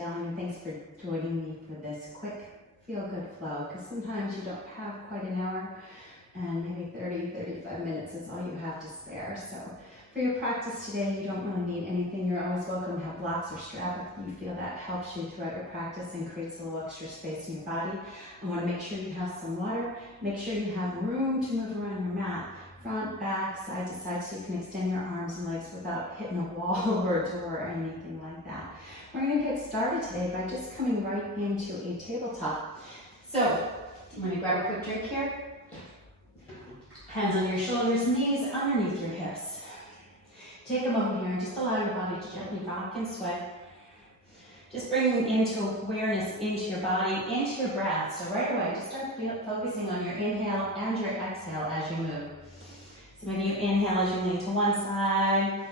Dowling. Thanks for joining me for this quick feel-good flow, because sometimes you don't have quite an hour, and maybe 30-35 minutes is all you have to spare. So for your practice today, you don't really need anything. You're always welcome to have blocks or strap if you feel that helps you throughout your practice and creates a little extra space in your body. I want to make sure you have some water. Make sure you have room to move around your mat, front, back, side to side, so you can extend your arms and legs without hitting a wall or a door or anything like that. We're going to get started today by just coming right into a tabletop. So let me grab a quick drink here. Hands on your shoulders, knees underneath your hips. Take a moment here and just allow your body to gently rock and sway. Just bringing into awareness into your body, into your breath. So right away, just start focusing on your inhale and your exhale as you move. So maybe you inhale as you lean to one side,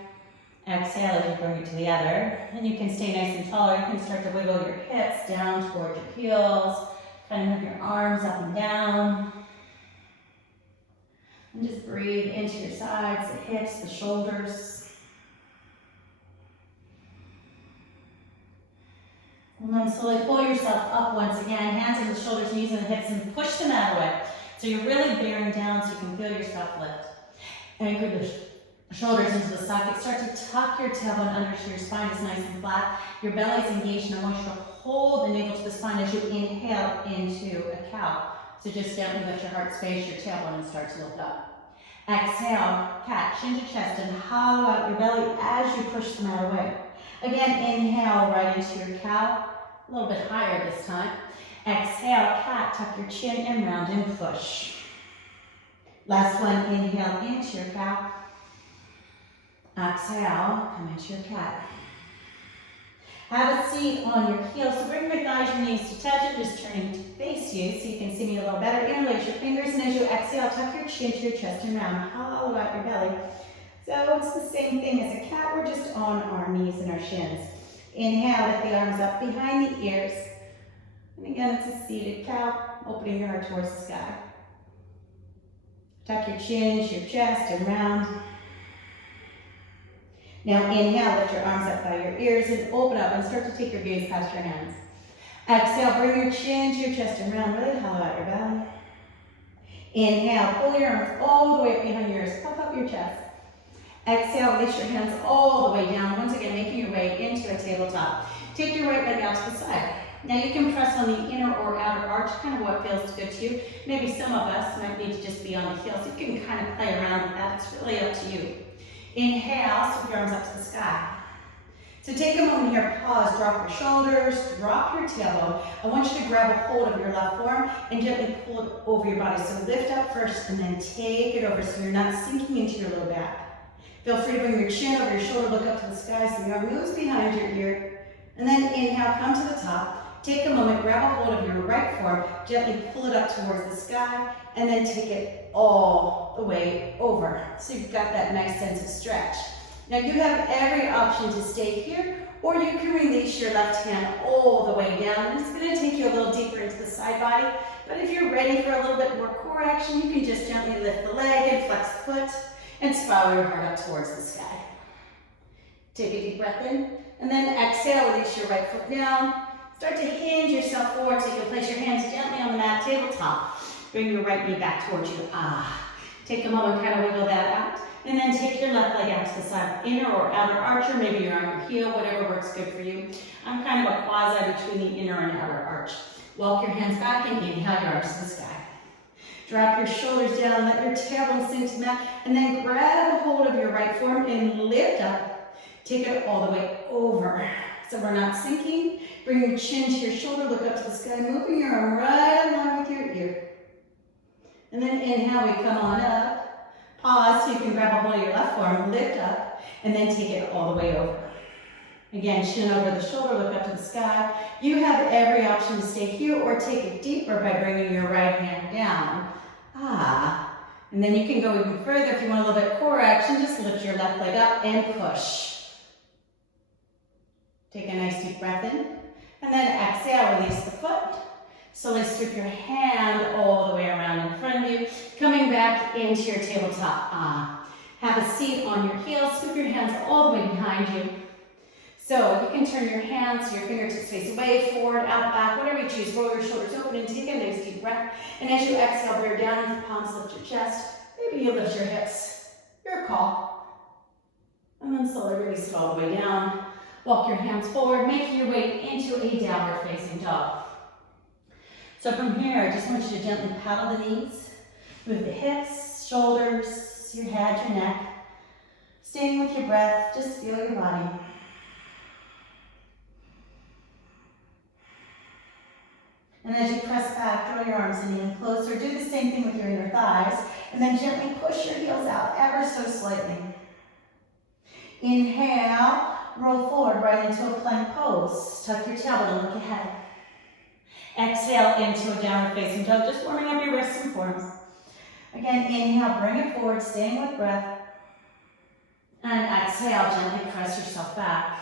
exhale as you bring it to the other. And you can stay nice and tall, or you can start to wiggle your hips down towards your heels, kind of move your arms up and down. And just breathe into your sides, the hips, the shoulders. And then slowly pull yourself up once again, hands on the shoulders, knees on the hips, and push them out of the way. So you're really bearing down so you can feel yourself lift. Anchor the shoulders into the socket. Start to tuck your tailbone under so your spine is nice and flat. Your belly is engaged, and I want you to hold the navel to the spine as you inhale into a cow. So just gently let your heart space your tailbone and start to lift up. Exhale, cat, chin to chest, and hollow out your belly as you push them out of the way. Again, inhale right into your cow, a little bit higher this time. Exhale, cat, tuck your chin and round and push. Last one, inhale into your cow. Exhale, come into your cat. Have a seat on your heels, so bring your thighs, your knees to touch it, just turning to face you so you can see me a little better. Interlace your fingers, and as you exhale, tuck your chin to your chest and round, hollow out your belly. So it's the same thing as a cat, we're just on our knees and our shins. Inhale, lift the arms up behind the ears. And again, it's a seated cow, opening your heart towards the sky. Tuck your chin to your chest and round. Now inhale, lift your arms up by your ears and open up and start to take your gaze past your hands. Exhale, bring your chin to your chest and round, really hollow out your belly. Inhale, pull your arms all the way up behind your ears, puff up your chest. Exhale, release your hands all the way down, once again making your way into a tabletop. Take your right leg out to the side. Now you can press on the inner or outer arch, kind of what feels good to you. Maybe some of us might need to just be on the heels. You can kind of play around with that, it's really up to you. Inhale, sweep your arms up to the sky. So take a moment here, pause, drop your shoulders, drop your tailbone. I want you to grab a hold of your left forearm and gently pull it over your body. So lift up first and then take it over so you're not sinking into your low back. Feel free to bring your chin over your shoulder, look up to the sky so the arm moves behind your ear. And then inhale, come to the top. Take a moment, grab a hold of your right forearm, gently pull it up towards the sky, and then take it all the way over. So you've got that nice sense of stretch. Now you have every option to stay here, or you can release your left hand all the way down. And it's going to take you a little deeper into the side body, but if you're ready for a little bit more core action, you can just gently lift the leg and flex the foot and spiral your heart up towards the sky. Take a deep breath in, and then exhale, release your right foot down. Start to hinge yourself forward so you can place your hands gently on the mat tabletop. Bring your right knee back towards you. Take a moment, kind of wiggle that out. And then take your left leg out to the side, inner or outer arch, or maybe you're on your heel, whatever works good for you. I'm kind of a quasi between the inner and outer arch. Walk your hands back and inhale your arms to the sky. Drop your shoulders down, let your tailbone sink to the mat, and then grab a hold of your right forearm and lift up. Take it all the way over. So we're not sinking. Bring your chin to your shoulder, look up to the sky, moving your arm right along with your ear. And then inhale, we come on up. Pause so you can grab a hold of your left forearm, lift up, and then take it all the way over. Again, chin over the shoulder, look up to the sky. You have every option to stay here or take it deeper by bringing your right hand down. And then you can go even further if you want a little bit core action. Just lift your left leg up and push. Take a nice deep breath in, and then exhale, release the foot. Slowly sweep your hand all the way around in front of you, coming back into your tabletop. Have a seat on your heels, sweep your hands all the way behind you. So you can turn your hands, your fingertips face away, forward, out, back, whatever you choose. Roll your shoulders open and take a nice deep breath. And as you exhale, bear down into the palms, lift your chest. Maybe you lift your hips. Your call. And then slowly release it all the way down. Walk your hands forward, making your way into a downward facing dog. So from here, I just want you to gently paddle the knees, move the hips, shoulders, your head, your neck. Staying with your breath, just feel your body. And as you press back, draw your arms in even closer. Do the same thing with your inner thighs. And then gently push your heels out ever so slightly. Inhale, roll forward right into a plank pose. Tuck your tailbone and look ahead. Exhale into a downward facing dog, just warming up your wrists and forearms. Again, inhale, bring it forward, staying with breath. And exhale, gently press yourself back.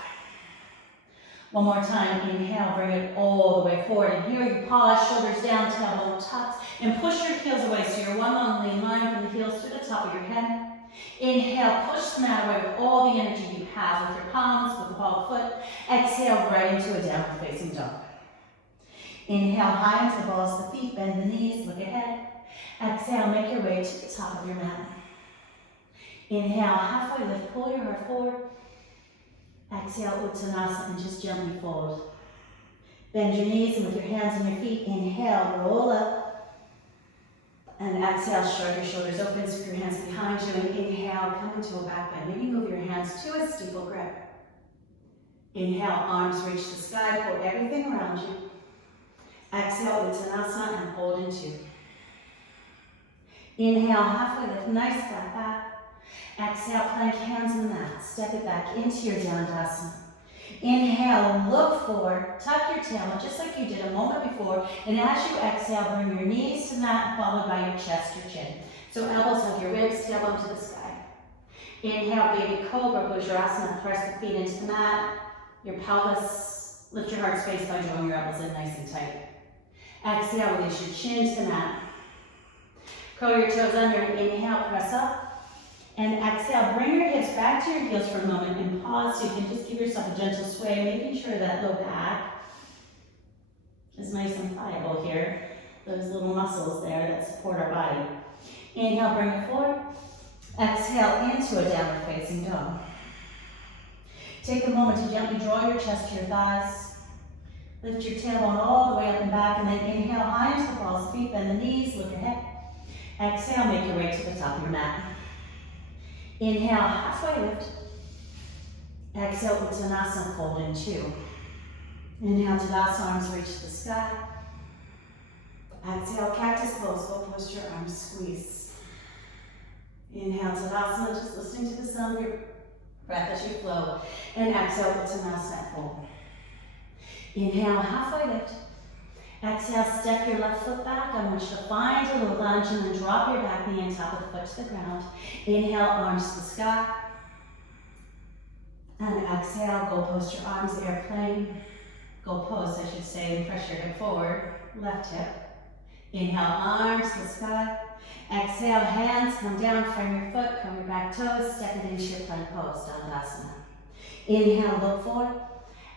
One more time, inhale, bring it all the way forward. And here you pause, shoulders down, tailbone tucks, and push your heels away so you're one long lean line from the heels to the top of your head. Inhale, push the mat away with all the energy you have with your palms, with the ball of foot. Exhale, right into a downward facing dog. Inhale, high into the balls of the feet, bend the knees, look ahead. Exhale, make your way to the top of your mat. Inhale, halfway lift, pull your heart forward. Exhale, Uttanasana, and just gently fold. Bend your knees, and with your hands on your feet, inhale, roll up. And exhale, shrug your shoulders open, scoop your hands behind you, and inhale, come into a back bend. Maybe move your hands to a steeple grip. Inhale, arms reach the sky, pull everything around you. Exhale, Uttanasana, and fold in two. Inhale, halfway lift, nice flat back. Exhale, plank hands on the mat. Step it back into your Dandasana. Inhale, look forward, tuck your tail just like you did a moment before. And as you exhale, bring your knees to the mat, followed by your chest, your chin. So elbows hug your ribs, tailbone to the sky. Inhale, baby cobra, Bhujarasana, press the feet into the mat. Your pelvis, lift your heart space by drawing your elbows in nice and tight. Exhale, release your chin to the mat. Curl your toes under, inhale, press up. And exhale, bring your hips back to your heels for a moment and pause so you can just give yourself a gentle sway, making sure that low back is nice and pliable here. Those little muscles there that support our body. Inhale, bring it forward. Exhale into a downward facing dog. Take a moment to gently draw your chest to your thighs. Lift your tailbone all the way up and back, and then inhale high into the balls of feet, bend the knees, look ahead. Exhale, make your way to the top of your mat. Inhale, halfway lift. Exhale, Uttanasana, fold in two. Inhale, Tadasana, arms reach to the sky. Exhale, cactus pose, full posture, arms squeeze. Inhale, Tadasana, just listening to the sound of your breath as you flow. And exhale, Uttanasana, fold. Inhale, halfway lift. Exhale, step your left foot back. I want you to find a low lunge and then drop your back knee and top of the foot to the ground. Inhale, arms to the sky. And exhale, go post your arms, airplane. Go post, I should say, and press your hip forward, left hip. Inhale, arms to the sky. Exhale, hands come down, frame your foot, curl your back toes, step it into your plank pose, Dandasana. Inhale, look forward.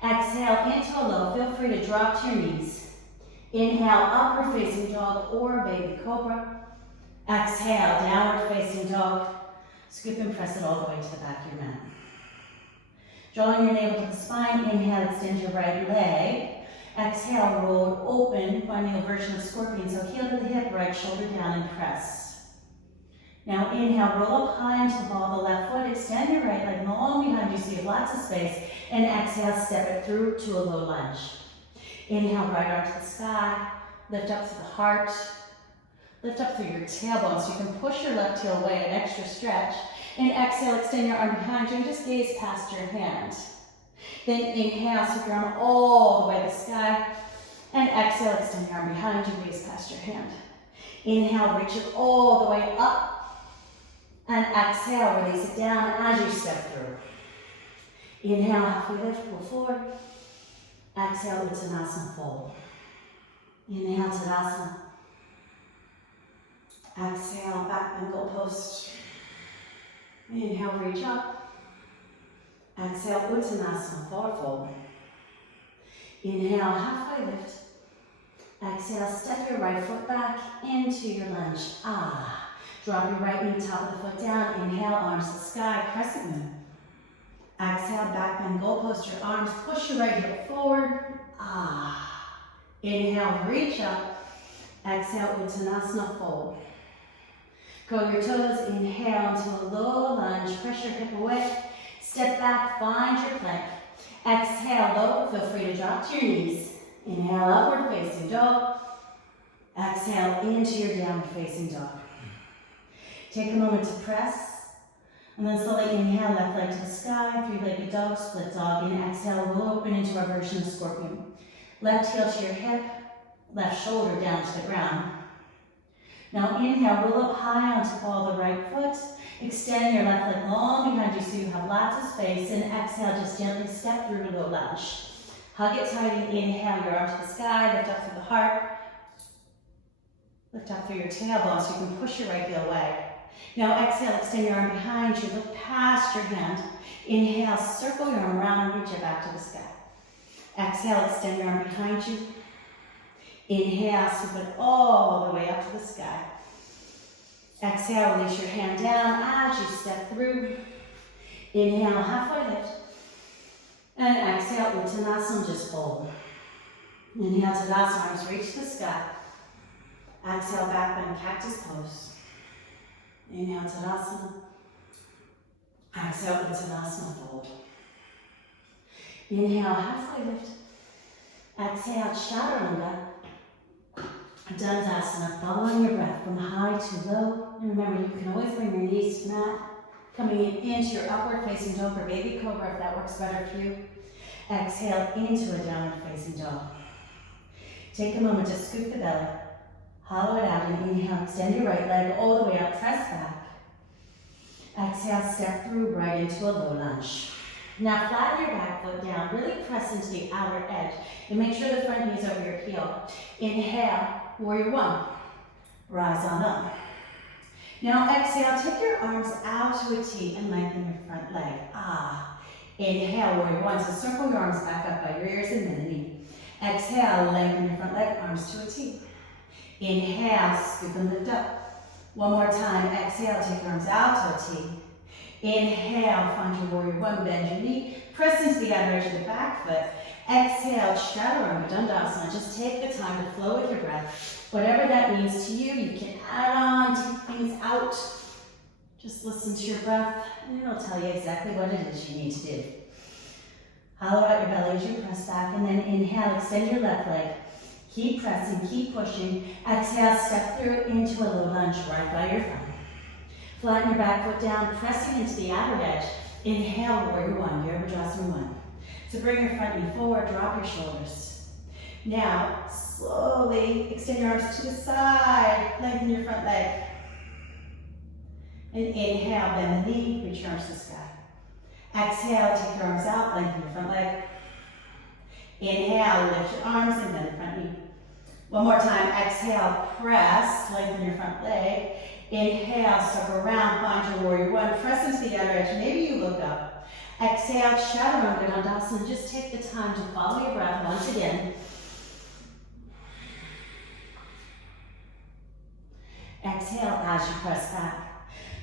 Exhale, into a low. Feel free to drop to your knees. Inhale, upward facing dog or baby cobra. Exhale, downward facing dog. Scoop and press it all the way to the back of your mat. Drawing your navel to the spine, inhale, extend your right leg. Exhale, roll open, finding a version of scorpion. So heel to the hip, right shoulder down and press. Now inhale, roll up high into the ball of the left foot. Extend your right leg long behind you so you have lots of space. And exhale, step it through to a low lunge. Inhale, right arm to the sky. Lift up to the heart. Lift up through your tailbone so you can push your left heel away, an extra stretch. And exhale, extend your arm behind you and just gaze past your hand. Then inhale, sweep your arm all the way to the sky. And exhale, extend your arm behind you, gaze past your hand. Inhale, reach it all the way up. And exhale, release it down as you step through. Inhale, halfway lift, pull forward. Exhale, Uttanasana, fold. Inhale, Tadasana. Exhale, back bend, goal post. Inhale, reach up. Exhale, Uttanasana, forward fold. Inhale, halfway lift. Exhale, step your right foot back into your lunge. Drop your right knee, top of the foot down. Inhale, arms to the sky, crescent moon. Exhale, back bend, goal post your arms. Push your right hip forward. Inhale, reach up. Exhale, Uttanasana, fold. Curl your toes. Inhale into a low lunge. Press your hip away. Step back, find your plank. Exhale, low. Feel free to drop to your knees. Inhale, upward facing dog. Exhale, into your downward facing dog. Take a moment to press. And then slowly inhale, left leg to the sky, three-legged dog, split dog. And exhale, roll open into our version of scorpion. Left heel to your hip, left shoulder down to the ground. Now inhale, roll up high onto the ball of the right foot. Extend your left leg long behind you so you have lots of space. And exhale, just gently step through to low lunge. Hug it tight and inhale, your arm to the sky, lift up through the heart. Lift up through your tailbone so you can push your right heel away. Now exhale, extend your arm behind you, look past your hand. Inhale, circle your arm around and reach it back to the sky. Exhale, extend your arm behind you. Inhale, scoop it all the way up to the sky. Exhale, release your hand down as you step through. Inhale, halfway lift. And exhale, Uttanasana, just fold. Inhale, Tadasana, arms reach the sky. Exhale, back bend, cactus pose. Inhale, Tadasana. Exhale, Uttanasana, fold. Inhale, halfway lift. Exhale, Chaturanga. Dandasana, following your breath from high to low. And remember, you can always bring your knees to mat. Coming into your upward facing dog for baby cobra if that works better for you. Exhale into a downward facing dog. Take a moment to scoop the belly. Hollow it out and inhale. Extend your right leg all the way up. Press back. Exhale, step through right into a low lunge. Now flatten your back foot down. Really press into the outer edge. And make sure the front knee is over your heel. Inhale, warrior one. Rise on up. Now exhale, take your arms out to a T and lengthen your front leg. Inhale, warrior one. So circle your arms back up by your ears and then the knee. Exhale, lengthen your front leg, arms to a T. Inhale, scoop and lift up. One more time. Exhale, take your arms out to a T. Inhale, find your warrior one, bend your knee. Press into the outer edge of the back foot. Exhale, Chaturanga Dandasana. Just take the time to flow with your breath. Whatever that means to you, you can add on, take things out. Just listen to your breath, and it'll tell you exactly what it is you need to do. Hollow out your belly as you press back, and then inhale, extend your left leg. Keep pressing, keep pushing. Exhale, step through into a low lunge right by your thumb. Flatten your back foot down, pressing into the outer edge. Inhale, warrior one, Virabhadrasana one. So bring your front knee forward, drop your shoulders. Now, slowly extend your arms to the side, lengthen your front leg. And inhale, bend the knee, reach your arms to the sky. Exhale, take your arms out, lengthen your front leg. Inhale, lift your arms and bend the front knee. One more time, exhale, press, lengthen your front leg. Inhale, circle around, find your warrior one, press into the outer edge, maybe you look up. Exhale, Chaturanga Dandasana, just take the time to follow your breath once again. Exhale as you press back.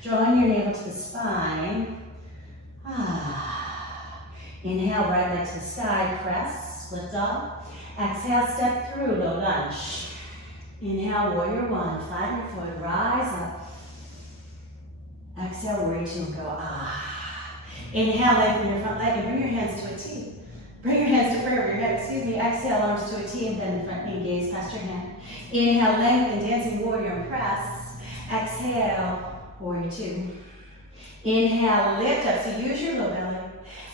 Drawing your navel to the spine. Inhale, right leg to the sky, press, lift up. Exhale, step through, low lunge. Inhale, warrior one, flatten your foot, rise up. Exhale, warrior two, go Inhale, lengthen your front leg and bring your hands to a T. Bring your hands to prayer over your head, Exhale, arms to a T and bend the front knee, gaze past your hand. Inhale, lengthen, dancing warrior and press. Exhale, warrior two. Inhale, lift up, so use your low belly.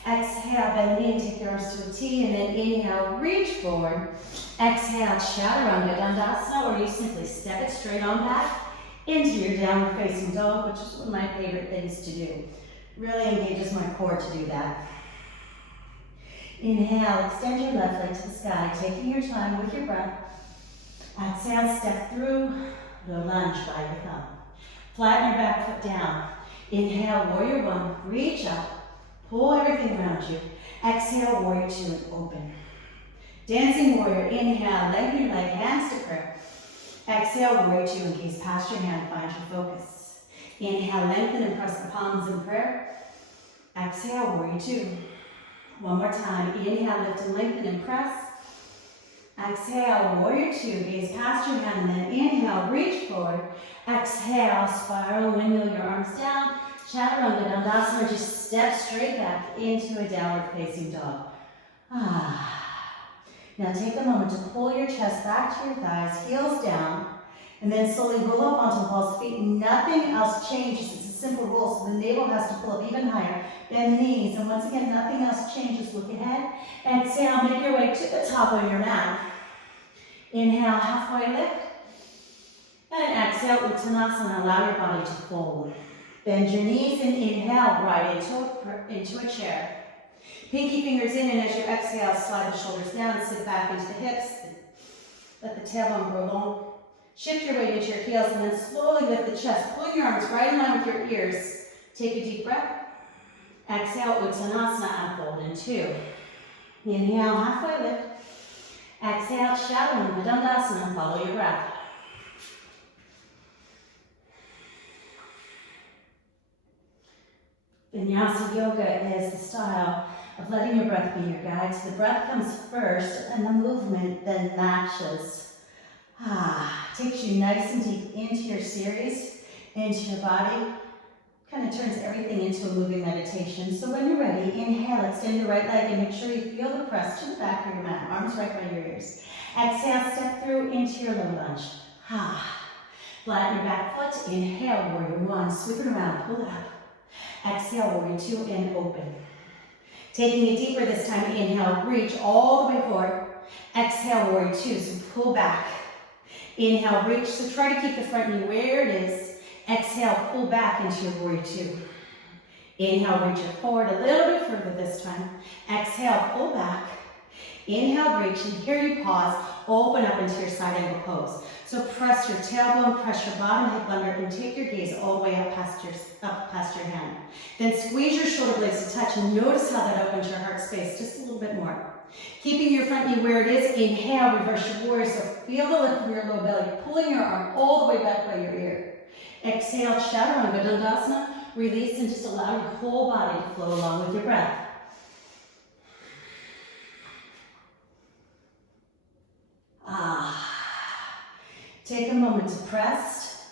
Exhale, bend the knee and take your arms to a T, and then inhale, reach forward. Exhale, Chaturanga Dandasana, or you simply step it straight on back into your downward facing dog, which is one of my favorite things to do. Really engages my core to do that. Inhale, extend your left leg to the sky, taking your time with your breath. Exhale, step through, low lunge by your thumb. Flatten your back foot down. Inhale, warrior one, reach up. Pull everything around you. Exhale, warrior two and open. Dancing warrior, inhale, lengthen your leg, hands to prayer. Exhale, warrior two, and gaze past your hand, find your focus. Inhale, lengthen and press the palms in prayer. Exhale, warrior two. One more time. Inhale, lift and lengthen and press. Exhale, warrior two, gaze past your hand, and then inhale, reach forward. Exhale, spiral, windmill your arms down. Chaturanga Dandasana, just step straight back into a downward facing dog. Now take a moment to pull your chest back to your thighs, heels down, and then slowly roll up onto the balls of feet. Nothing else changes. It's a simple roll, so the navel has to pull up even higher. Bend the knees, and once again, nothing else changes. Look ahead. Exhale, make your way to the top of your mat. Inhale, halfway lift. And exhale, Uttanasana, allow your body to fold. Bend your knees and inhale right into a chair. Pinky fingers in, and as you exhale, slide the shoulders down, sit back into the hips. Let the tailbone grow long. Shift your weight into your heels, and then slowly lift the chest. Pull your arms right in line with your ears. Take a deep breath. Exhale, Uttanasana, and fold in two. Inhale, halfway lift. Exhale, Chaturanga Dandasana, follow your breath. Vinyasa yoga is the style of letting your breath be your guide. So the breath comes first, and the movement then matches. Takes you nice and deep into your series, into your body. Kind of turns everything into a moving meditation. So when you're ready, inhale, extend your right leg, and make sure you feel the press to the back of your mat. Arms right by your ears. Exhale, step through into your low lunge. Flatten your back foot. Inhale, warrior one. Sweep it around, pull it up. Exhale, warrior two, and open. Taking it deeper this time, inhale, reach all the way forward. Exhale, warrior two, so pull back. Inhale, reach, so try to keep the front knee where it is. Exhale, pull back into your warrior two. Inhale, reach it forward a little bit further this time. Exhale, pull back. Inhale, reach, and here you pause. Open up into your side angle pose. So press your tailbone, press your bottom hip under, and take your gaze all the way up past your hand. Then squeeze your shoulder blades to touch, and notice how that opens your heart space just a little bit more. Keeping your front knee where it is, inhale, reverse your warrior, so feel the lift from your low belly, pulling your arm all the way back by your ear. Exhale, Chaturanga Dandasana, release, and just allow your whole body to flow along with your breath. Take a moment to press,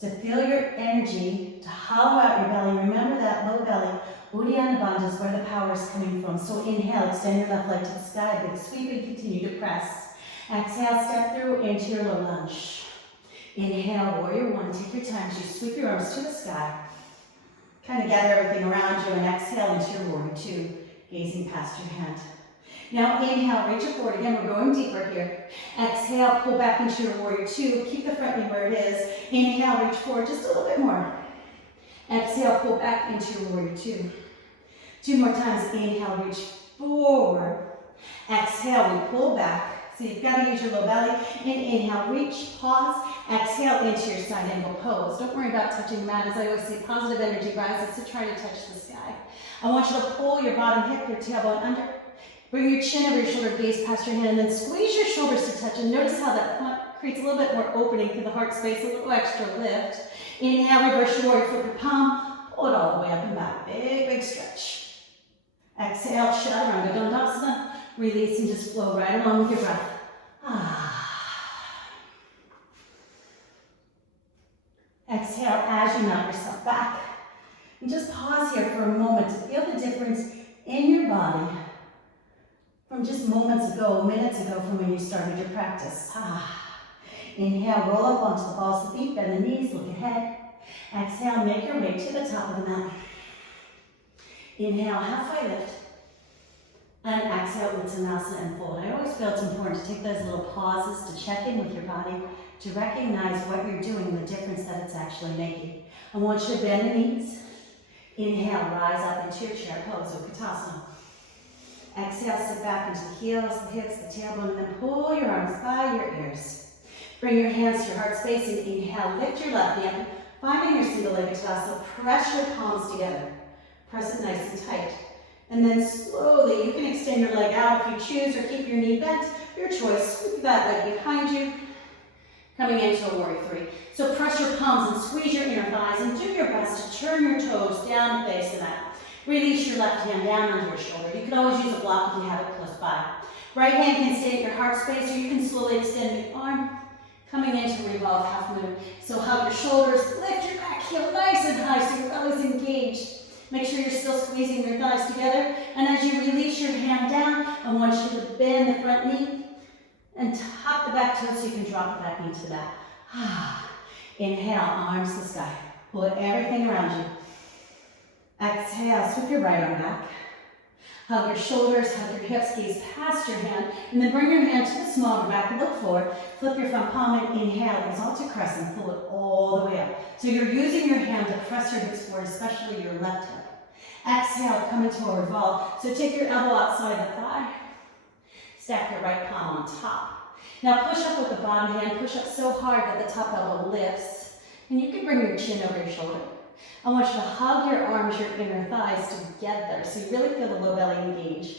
to feel your energy, to hollow out your belly. Remember that low belly, Uddiyana Bandha, is where the power is coming from. So inhale, extend your left leg to the sky, big sweep, and continue to press. Exhale, step through into your low lunge. Inhale, warrior one. Take your time as you sweep your arms to the sky. Kind of gather everything around you, and exhale into your warrior two, gazing past your hand. Now inhale, reach it forward. Again, we're going deeper here. Exhale, pull back into your warrior two. Keep the front knee where it is. Inhale, reach forward just a little bit more. Exhale, pull back into your warrior two. Two more times. Inhale, reach forward. Exhale, we pull back. So you've got to use your low belly. And inhale, reach, pause. Exhale into your side angle pose. Don't worry about touching the mat. As I always say, positive energy rises to try to touch the sky. I want you to pull your bottom hip, your tailbone under. Bring your chin over your shoulder, gaze past your hand, and then squeeze your shoulders to touch. And notice how that front creates a little bit more opening through the heart space, a little extra lift. Inhale, reverse your warrior, flip your palm, pull it all the way up and back. Big, big stretch. Exhale, Chaturanga Dandasana. Release and just flow right along with your breath. Exhale as you knock yourself back. And just pause here for a moment to feel the difference in your body from just moments ago, minutes ago from when you started your practice. Inhale, roll up onto the balls of the feet, bend the knees, look ahead. Exhale, make your way to the top of the mat. Inhale, halfway lift. And exhale, Uttanasana and fold. I always feel it's important to take those little pauses to check in with your body, to recognize what you're doing and the difference that it's actually making. I want you to bend the knees. Inhale, rise up into your chair pose, Uttanasana. Exhale, sit back into the heels, the hips, the tailbone, and then pull your arms by your ears. Bring your hands to your heart space and inhale, lift your left knee up, finding your single-legged Tadasana. Press your palms together. Press it nice and tight. And then slowly, you can extend your leg out if you choose, or keep your knee bent, your choice. Sweep that leg behind you, coming into a warrior three. So press your palms and squeeze your inner thighs and do your best to turn your toes down to face the mat. Release your left hand down onto your shoulder. You can always use a block if you have it close by. Right hand can stay at your heart space, or you can slowly extend the arm, coming into revolve half moon. So hug your shoulders, lift your back heel nice and high so your belly's engaged. Make sure you're still squeezing your thighs together. And as you release your hand down, I want you to bend the front knee and tuck the back toe so you can drop the back knee to the back. Inhale, arms to the sky. Pull everything around you. Exhale, sweep your right arm back. Hug your shoulders, hug your hips, gaze past your hand, and then bring your hand to the small of your back and look forward. Flip your front palm and inhale, exalted crescent, pull it all the way up. So you're using your hand to press your hips forward, especially your left hip. Exhale, come into a revolve. So take your elbow outside the thigh. Stack your right palm on top. Now push up with the bottom hand. Push up so hard that the top elbow lifts. And you can bring your chin over your shoulder. I want you to hug your arms, your inner thighs together so you really feel the low belly engage.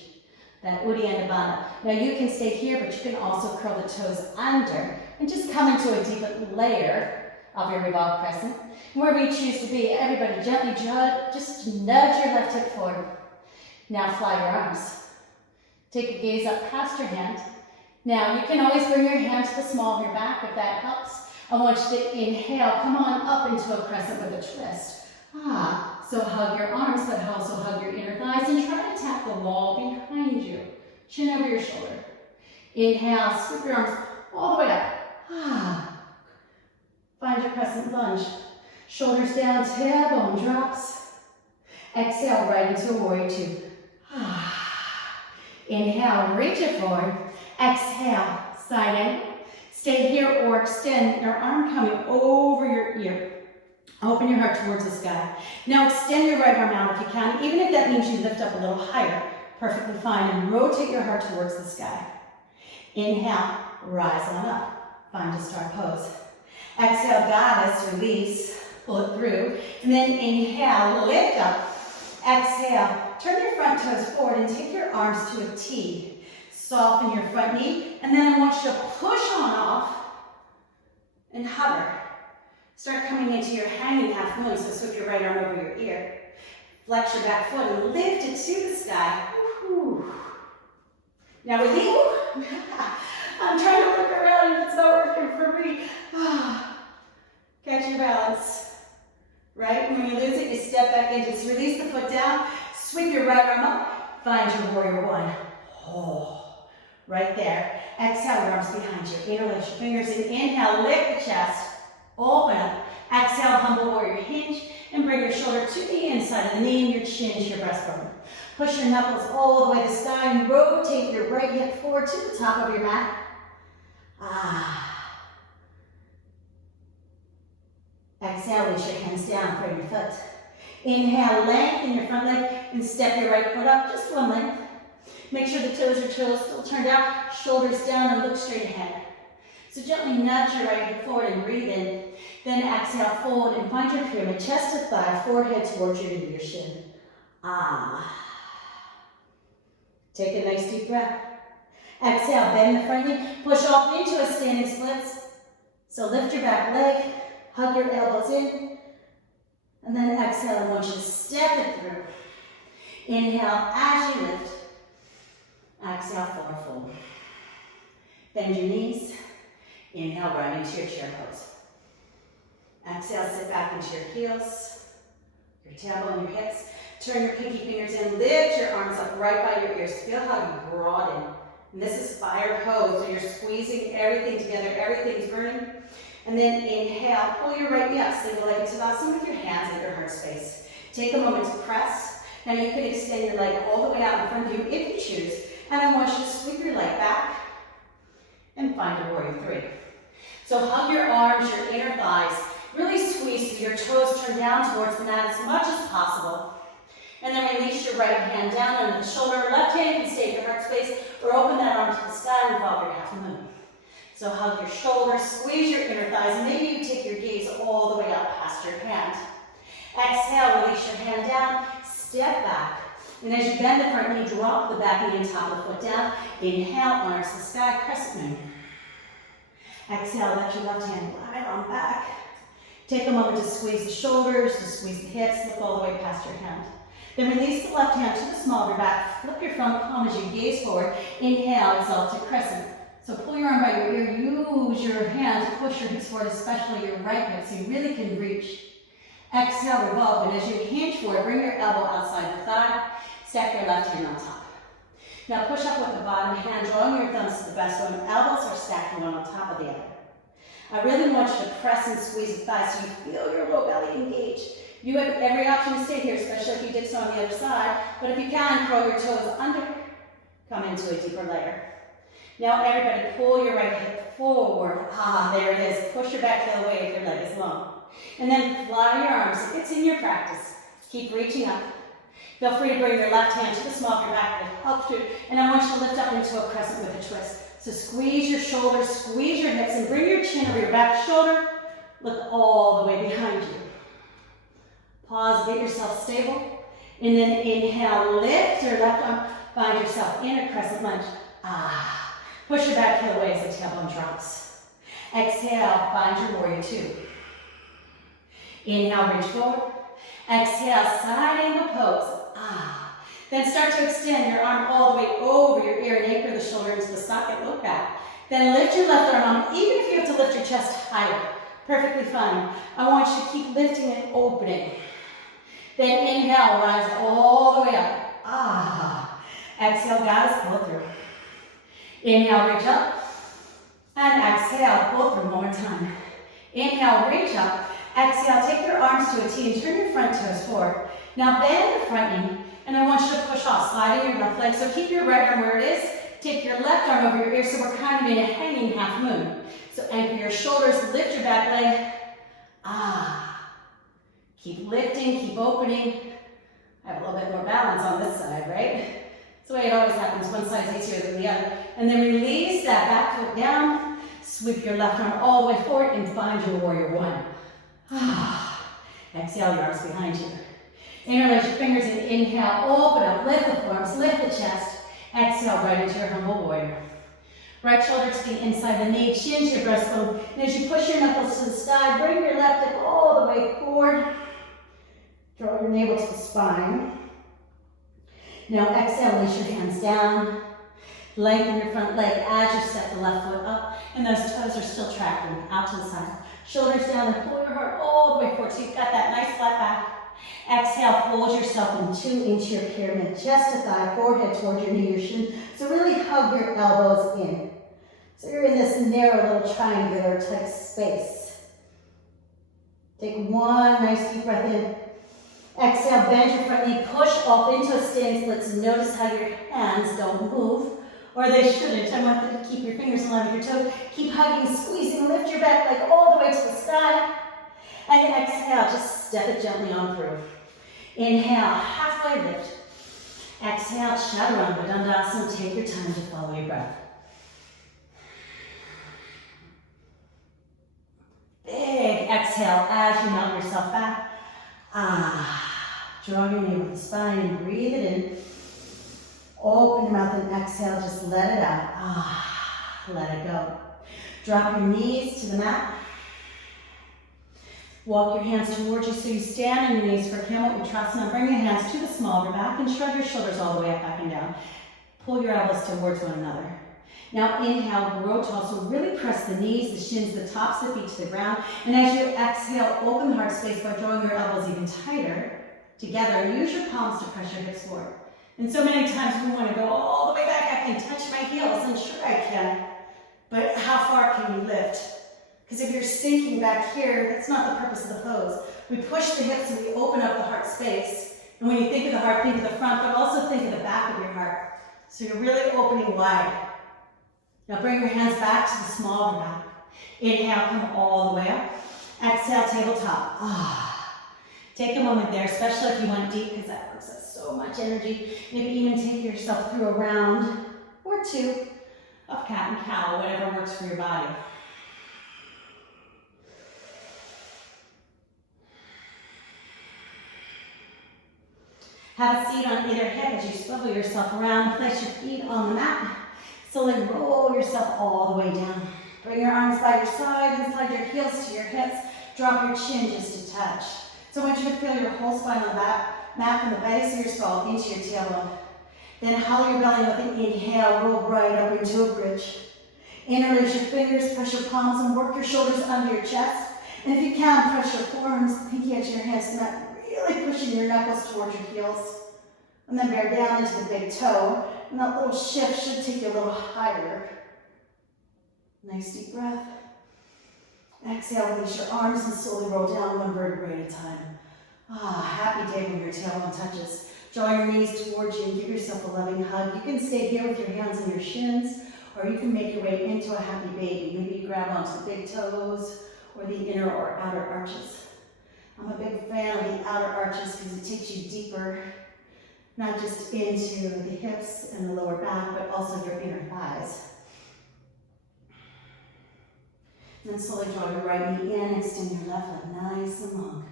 That Uddiyana Bandha. Now you can stay here, but you can also curl the toes under and just come into a deeper layer of your revolve crescent. Wherever you choose to be, everybody gently just nudge your left hip forward. Now fly your arms. Take a gaze up past your hand. Now you can always bring your hand to the small of your back if that helps. I want you to inhale, come on up into a crescent with a twist. So hug your arms, but also hug your inner thighs and try to tap the wall behind you. Chin over your shoulder. Inhale, sweep your arms all the way up. Find your crescent lunge. Shoulders down, tailbone drops. Exhale, right into a warrior two. Inhale, reach it forward. Exhale, side angle. Stay here or extend your arm coming over your ear. Open your heart towards the sky. Now extend your right arm out if you can, even if that means you lift up a little higher. Perfectly fine. And rotate your heart towards the sky. Inhale, rise on up. Find a star pose. Exhale, goddess, release. Pull it through. And then inhale, lift up. Exhale, turn your front toes forward and take your arms to a T. Soften your front knee. And then I want you to push on off and hover. Start coming into your hanging half moon, so sweep your right arm over your ear. Flex your back foot and lift it to the sky. Woo-hoo. Now with you, I'm trying to look around and it's not working for me. Catch your balance. Right? When you lose it, you step back in. Just release the foot down. Sweep your right arm up. Find your warrior one. Right there. Exhale, your arms behind you. Interlace your fingers and inhale, lift the chest. Open up. Exhale, humble warrior hinge, and bring your shoulder to the inside of the knee and your chin to your breastbone. Push your knuckles all the way to the sky and rotate your right hip forward to the top of your mat. Exhale, reach your hands down for your foot. Inhale, lengthen your front leg and step your right foot up, just one length. Make sure the toes are still turned out, shoulders down and look straight ahead. So gently nudge your right hip forward and breathe in. Then exhale, fold and find your pyramid, chest to thigh, forehead towards your shin. Take a nice deep breath. Exhale, bend the front knee, push off into a standing splits. So lift your back leg, hug your elbows in, and then exhale, I want you to step it through. Inhale as you lift. Exhale, forward fold. Bend your knees. Inhale, right into your chair pose. Exhale, sit back into your heels, your tailbone, your hips. Turn your pinky fingers in, lift your arms up right by your ears. Feel how you broaden. And this is fire pose, so you're squeezing everything together, everything's burning. And then inhale, pull your right knee up, single-legged Tadasana with your hands at your heart space. Take a moment to press. Now you can extend your leg all the way out in front of you if you choose. And I want you to sweep your leg back and find a warrior three. So hug your arms, your inner thighs. Really squeeze so your toes turn down towards the mat as much as possible. And then release your right hand down under the shoulder. Left hand can stay at your heart space or open that arm to the sky and follow your half moon. So hug your shoulders, squeeze your inner thighs, and maybe you take your gaze all the way up past your hand. Exhale, release your hand down, step back. And as you bend the front knee, drop the back knee and top of the foot down. Inhale, arms to the sky, crescent moon. Exhale, let your left hand glide on back. Take a moment to squeeze the shoulders, to squeeze the hips, look all the way past your hand. Then release the left hand to the small of your back, flip your front palm as you gaze forward. Inhale, exalted crescent. So pull your arm by your ear, use your hand to push your hips forward, especially your right hip, so you really can reach. Exhale, revolve, and as you hinge forward, bring your elbow outside the thigh, stack your left hand on top. Now push up with the bottom hand, drawing your thumbs to the best one. Elbows are stacked one on top of the other. I really want you to press and squeeze the thighs so you feel your low belly engage. You have every option to stay here, especially if you did so on the other side, but if you can, curl your toes under, come into a deeper layer. Now everybody, pull your right hip forward. There it is. Push your back heel away if your leg is long. And then fly your arms. It's in your practice. Keep reaching up. Feel free to bring your left hand to the small of your back if it helps you. And I want you to lift up into a crescent with a twist. So squeeze your shoulders, squeeze your hips, and bring your chin over your back shoulder. Look all the way behind you. Pause, get yourself stable. And then inhale, lift your left arm. Find yourself in a crescent lunge. Push your back heel away as the tailbone drops. Exhale, find your warrior two. Inhale, reach forward. Exhale, side angle pose. Then start to extend your arm all the way over your ear and anchor the shoulder into the socket. Look back. Then lift your left arm up, even if you have to lift your chest higher. Perfectly fine. I want you to keep lifting and opening. Then inhale, rise all the way up. Exhale, guys, pull through. Inhale, reach up. And exhale, pull through one more time. Inhale, reach up. Exhale, take your arms to a T and turn your front toes forward. Now bend the front knee, and I want you to push off, sliding your left leg. So keep your right arm where it is. Take your left arm over your ear, so we're kind of in a hanging half moon. So anchor your shoulders, lift your back leg. Keep lifting, keep opening. I have a little bit more balance on this side, right? That's the way it always happens. One side's easier than the other. And then release that back foot down. Sweep your left arm all the way forward and find your warrior one. Exhale, your arms behind you. Interlace your fingers and inhale, open up, lift the forearms, lift the chest. Exhale, right into your humble warrior. Right shoulder to the inside of the knee, chin to your breastbone. And as you push your knuckles to the sky, bring your left hip all the way forward. Draw your navel to the spine. Now exhale, lace your hands down. Lengthen your front leg as you step the left foot up. And those toes are still tracking out to the side. Shoulders down and pull your heart all the way forward so you've got that nice flat back. Exhale, fold yourself into your pyramid, chest to thigh, forehead towards your knee, your shin. So really hug your elbows in. So you're in this narrow little triangular type space. Take one nice deep breath in. Exhale, bend your front knee, push off into a standing split. Notice how your hands don't move, or they shouldn't. I want you to keep your fingers in line with your toes. Keep hugging, squeezing, lift your back leg all the way to the sky. And then exhale, just step it gently on through. Inhale, halfway lift. Exhale, Chaturanga Dandasana. Take your time to follow your breath. Big exhale as you melt yourself back. Draw your navel to the spine and breathe it in. Open your mouth and exhale, just let it out. Let it go. Drop your knees to the mat. Walk your hands towards you so you stand on your knees for Camel Uttanasana. Bring your hands to the small of your back and shrug your shoulders all the way up, back and down. Pull your elbows towards one another. Now inhale, grow tall. So really press the knees, the shins, the tops of the feet to the ground. And as you exhale, open the heart space by drawing your elbows even tighter together. Use your palms to press your hips forward. And so many times we want to go all the way back. I can touch my heels, and sure I can. But how far can you lift? Because if you're sinking back here, that's not the purpose of the pose. We push the hips and we open up the heart space. And when you think of the heart, think of the front, but also think of the back of your heart. So you're really opening wide. Now bring your hands back to the small of your back. Inhale, come all the way up. Exhale, tabletop. Take a moment there, especially if you went deep, because that works up so much energy. Maybe even take yourself through a round or two of cat and cow, whatever works for your body. Have a seat on either hip as you swivel yourself around. Place your feet on the mat. Slowly roll yourself all the way down. Bring your arms by your side and slide your heels to your hips. Drop your chin just a touch. So I want you to feel your whole spine on the mat from the base of your skull into your tailbone. Then hollow your belly with an inhale. Roll right up into a bridge. Interlace your fingers, press your palms, and work your shoulders under your chest. And if you can, press your forearms, the pinky edge of your hands to the mat, really pushing your knuckles towards your heels. And then bear down into the big toe. And that little shift should take you a little higher. Nice deep breath. Exhale, release your arms and slowly roll down one vertebrae at a time. Happy day when your tailbone touches. Draw your knees towards you and give yourself a loving hug. You can stay here with your hands on your shins, or you can make your way into a happy baby. Maybe you grab onto the big toes or the inner or outer arches. I'm a big fan of the outer arches because it takes you deeper, not just into the hips and the lower back, but also your inner thighs. And then slowly draw your right knee in, extend your left leg nice and long.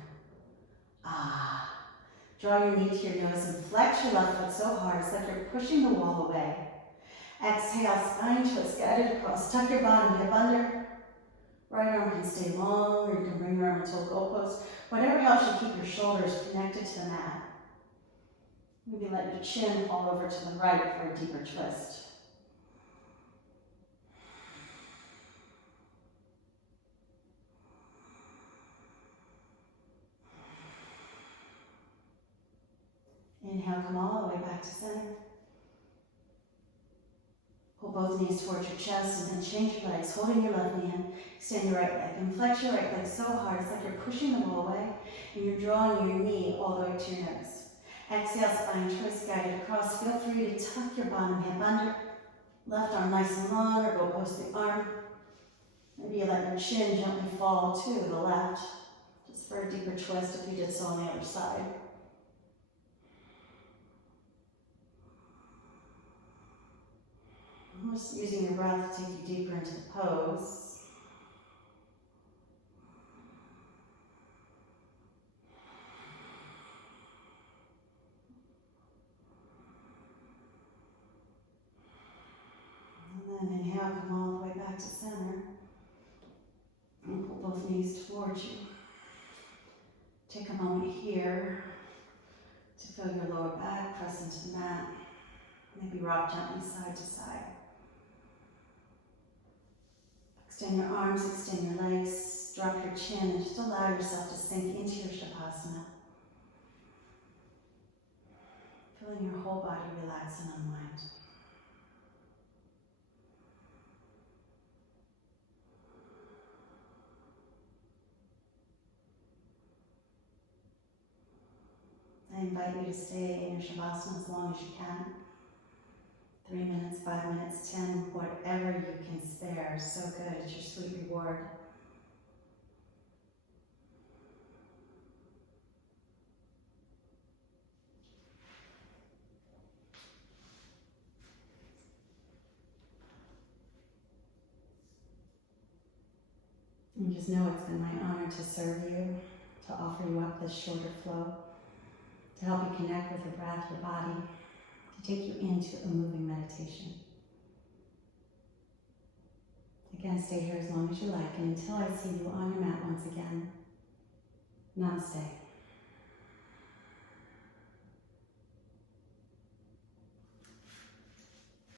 Draw your knee to your nose and flex your left foot so hard it's like you're pushing the wall away. Exhale, spine twist, guided across. Tuck your bottom hip under. Right arm can stay long, or you can bring your arm into a goalpost. Whatever helps you keep your shoulders connected to the mat. Maybe let your chin fall over to the right for a deeper twist. Inhale, come all the way back to center. Pull both knees towards your chest and then change your legs, holding your left knee in. Extend your right leg and flex your right leg so hard it's like you're pushing the wall away and you're drawing your knee all the way to your nose. Exhale, spine twist, guided across. Feel free to tuck your bottom hip under. Left arm nice and long, or go post the arm. Maybe you let your chin gently fall to the left, just for a deeper twist if you did so on the other side. Just using your breath to take you deeper into the pose. And then inhale, come all the way back to center. And pull both knees towards you. Take a moment here to feel your lower back press into the mat. Maybe rock gently side to side. Extend your arms, extend your legs, drop your chin, and just allow yourself to sink into your Shavasana. Feeling your whole body relax and unwind. I invite you to stay in your Shavasana as long as you can. 3 minutes, 5 minutes, 10, whatever you can spare. So good, it's your sweet reward. And just know it's been my honor to serve you, to offer you up this shorter flow, to help you connect with your breath, your body, to take you into a moving meditation. Again, stay here as long as you like, and until I see you on your mat once again, namaste.